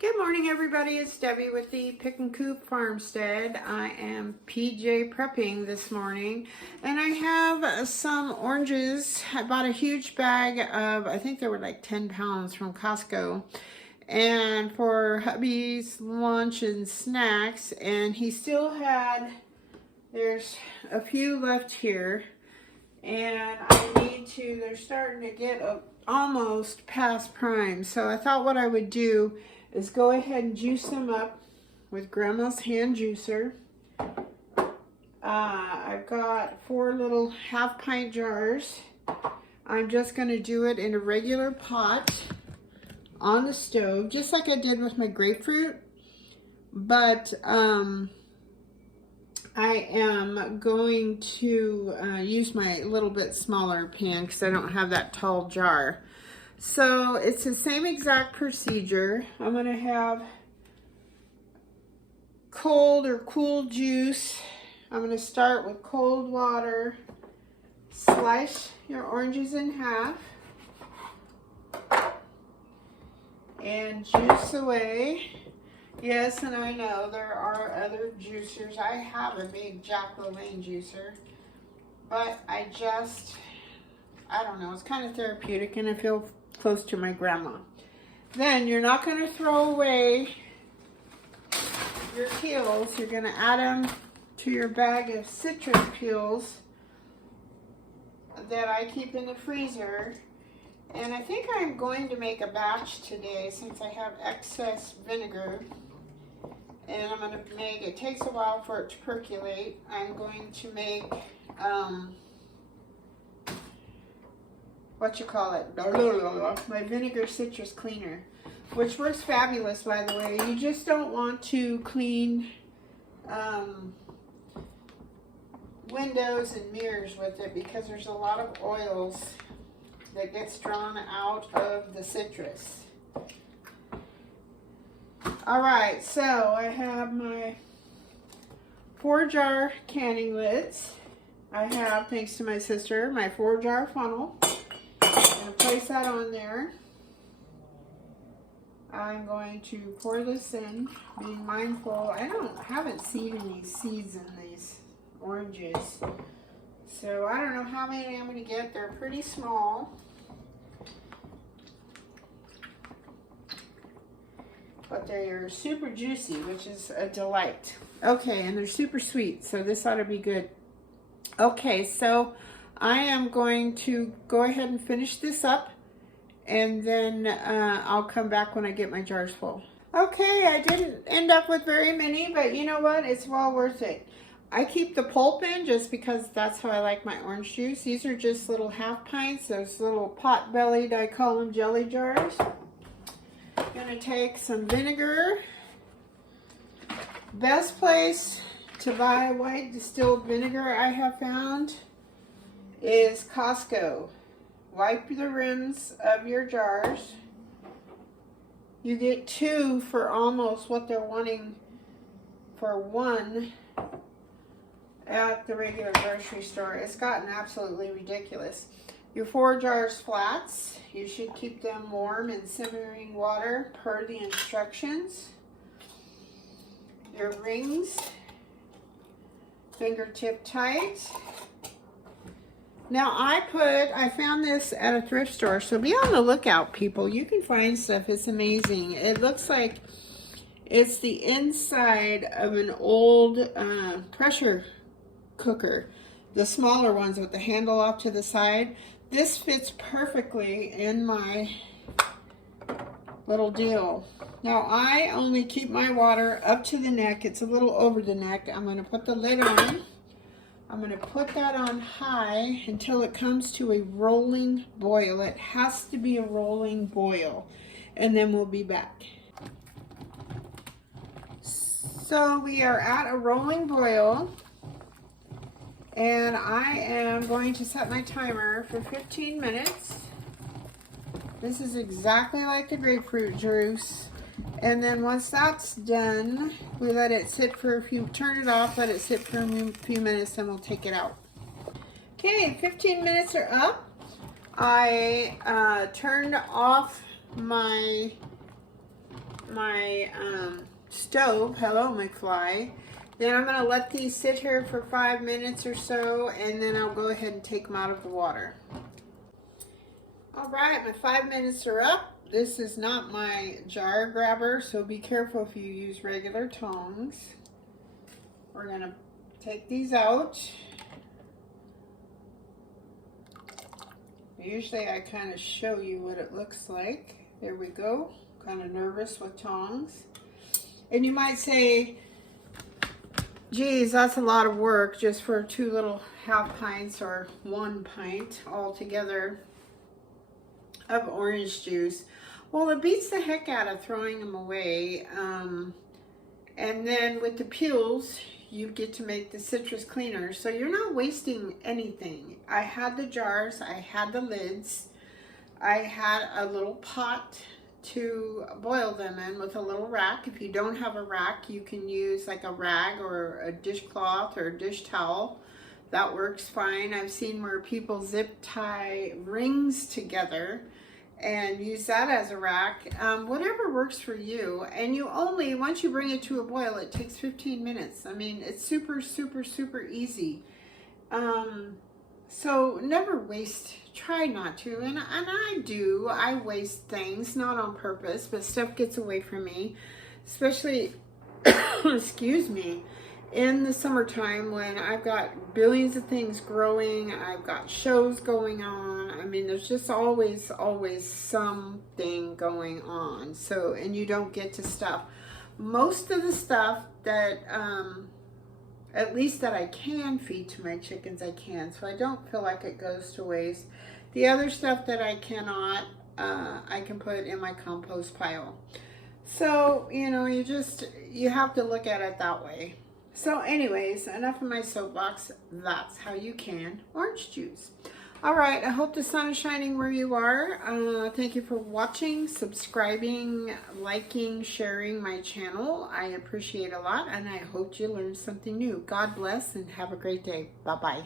Good morning, everybody. It's Debbie with the Pickin Coop Farmstead. I am PJ prepping this morning, and I have some oranges. I bought a huge bag of, I think they were like 10 pounds from Costco, and for hubby's lunch and snacks, and he still had, there's a few left here, and they're starting to get almost past prime. So I thought what I would do is go ahead and juice them up with Grandma's hand juicer. I've got 4 little half-pint jars. I'm just going to do it in a regular pot on the stove, just like I did with my grapefruit. But I am going to use my little bit smaller pan because I don't have that tall jar. So it's the same exact procedure. I'm going to have cold or cool juice. I'm going to start with cold water. Slice your oranges in half and juice away. Yes, and I know there are other juicers. I have a big Jack LaLanne juicer, but I don't know, it's kind of therapeutic and I feel close to my grandma. Then you're not going to throw away your peels. You're going to add them to your bag of citrus peels that I keep in the freezer. And I think I'm going to make a batch today since I have excess vinegar. And I'm going to make, it takes a while for it to percolate. I'm going to make, my vinegar citrus cleaner, which works fabulous, by the way. You just don't want to clean windows and mirrors with it because there's a lot of oils that gets drawn out of the citrus. Alright, so I have my 4-jar canning lids. I have, thanks to my sister, my 4-jar funnel. I'm going to place that on there. I'm going to pour this in, being mindful. I haven't seen any seeds in these oranges. So I don't know how many I'm going to get. They're pretty small. But they're super juicy, which is a delight. Okay, and they're super sweet, so this ought to be good. Okay, so I am going to go ahead and finish this up, and then I'll come back when I get my jars full. Okay, I didn't end up with very many, but you know what? It's well worth it. I keep the pulp in just because that's how I like my orange juice. These are just little half pints, those little pot-bellied, I call them jelly jars. I'm going to take some vinegar. Best place to buy white distilled vinegar I have found is Costco. Wipe the rims of your jars. You get 2 for almost what they're wanting for 1 at the regular grocery store. It's gotten absolutely ridiculous. Your 4 jars flats, you should keep them warm in simmering water per the instructions. Your rings, fingertip tight. Now I found this at a thrift store, so be on the lookout, people. You can find stuff, it's amazing. It looks like it's the inside of an old pressure cooker. The smaller ones with the handle off to the side. This fits perfectly in my little deal. Now I only keep my water up to the neck. It's a little over the neck. I'm going to put the lid on. I'm going to put that on high until it comes to a rolling boil. It has to be a rolling boil. And then we'll be back. So we are at a rolling boil. And I am going to set my timer for 15 minutes. This is exactly like the grapefruit juice. And then once that's done, we let it sit for a few, turn it off, let it sit for a few minutes, then we'll take it out. Okay, 15 minutes are up. I turned off my my stove. Hello, McFly. Then I'm going to let these sit here for 5 minutes or so, and then I'll go ahead and take them out of the water. All right, my 5 minutes are up. This is not my jar grabber, so be careful if you use regular tongs. We're going to take these out. Usually I kind of show you what it looks like. There we go. Kind of nervous with tongs. And you might say, geez, that's a lot of work just for 2 little half pints or 1 pint altogether of orange juice. Well, it beats the heck out of throwing them away. And then with the peels, you get to make the citrus cleaner. So you're not wasting anything. I had the jars, I had the lids, I had a little pot to boil them in with a little rack. If you don't have a rack, you can use like a rag or a dishcloth or a dish towel. That works fine. I've seen where people zip tie rings together and use that as a rack. Whatever works for you. And you only, once you bring it to a boil, it takes 15 minutes. I mean, it's super, super, super easy. So never waste, try not to. And I do, I waste things, not on purpose, but stuff gets away from me. Especially, excuse me, in the summertime when I've got billions of things growing, I've got shows going on. I mean, there's just always something going on. So, and you don't get to stuff. Most of the stuff that, at least that I can feed to my chickens, I can. So I don't feel like it goes to waste. The other stuff that I cannot, I can put in my compost pile. So, you know, you have to look at it that way. So anyways, enough of my soapbox. That's how you can orange juice. All right, I hope the sun is shining where you are. Thank you for watching, subscribing, liking, sharing my channel. I appreciate a lot, and I hope you learned something new. God bless, and have a great day. Bye-bye.